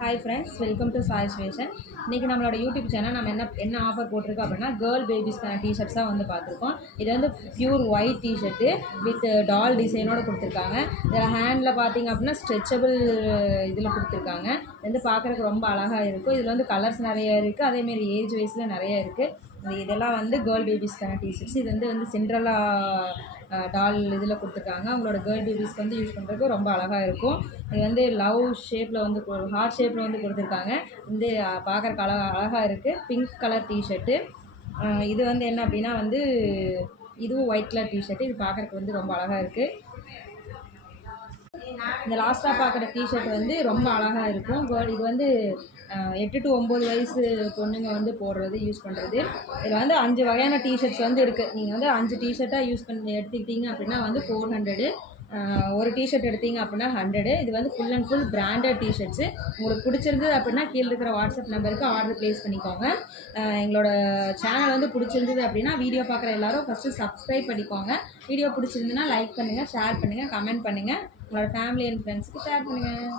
Hi friends, welcome to choice fashion. இன்றைக்கி நம்மளோட YouTube channel நம்ம என்ன ஆஃபர் போட்டிருக்கோம் அப்படின்னா கேர்ள் பேபிஸ்க்கான டிஷர்ட்ஸ் தான் வந்து பார்த்துருக்கோம். இது வந்து பியூர் ஒயிட் டிஷர்ட்டு வித் டால் டிசைனோடு கொடுத்துருக்காங்க. இதில் ஹேண்டில் பார்த்திங்க அப்படின்னா ஸ்ட்ரெச்சபிள் இதில் கொடுத்துருக்காங்க. இது வந்து பார்க்குறதுக்கு ரொம்ப அழகாக இருக்கும். இதில் வந்து கலர்ஸ் நிறைய இருக்குது, அதேமாரி ஏஜ் வைஸில் நிறைய இருக்குது. இதெல்லாம் வந்து கேர்ள் பேபிஸ்க்கான டிஷர்ட்ஸ். இது வந்து சிண்ட்ரெல்லா டால் இதில் கொடுத்துருக்காங்க. அவங்களோட கேர்ள் பேபிஸ்க்கு வந்து யூஸ் பண்ணுறதுக்கு ரொம்ப அழகாக இருக்கும். இது வந்து லவ் ஷேப்பில் வந்து ஹார்ட் ஷேப்பில் வந்து கொடுத்துருக்காங்க. வந்து பார்க்குறக்கு அழகாக இருக்குது. Pink colour T-shirt. இது வந்து என்ன அப்படின்னா வந்து இதுவும் ஒயிட் கலர் டிஷர்ட்டு. இது பார்க்குறக்கு வந்து ரொம்ப அழகாக இருக்குது. இந்த லாஸ்ட்டாக பார்க்குற டிஷர்ட் வந்து ரொம்ப அழகாக இருக்கும். இது வந்து 8 to 9 வயசு பொண்ணுங்க வந்து போடுறது, யூஸ் பண்ணுறது. இதில் வந்து 5 வகையான டிஷர்ட்ஸ் வந்து இருக்குது. நீங்கள் வந்து 5 டிஷர்ட்டாக எடுத்துக்கிட்டீங்க அப்படின்னா வந்து 400. ஒரு டிஷர்ட் எடுத்தீங்க அப்படின்னா 100. இது வந்து full and full branded T-shirts. உங்களுக்கு பிடிச்சிருந்தது அப்படின்னா கீழே இருக்கிற வாட்ஸ்அப் நம்பருக்கு ஆர்டர் ப்ளேஸ் பண்ணிக்கோங்க. எங்களோட சேனல் வந்து பிடிச்சிருந்தது அப்படின்னா வீடியோ பார்க்குற எல்லாரும் ஃபஸ்ட்டு சப்ஸ்கிரைப் பண்ணிக்கோங்க. வீடியோ பிடிச்சிருந்துன்னா லைக் பண்ணுங்கள், ஷேர் பண்ணுங்கள், கமெண்ட் பண்ணுங்கள். உங்களோட ஃபேமிலி அண்ட் ஃப்ரெண்ட்ஸுக்கு ஷேர் பண்ணுங்கள்.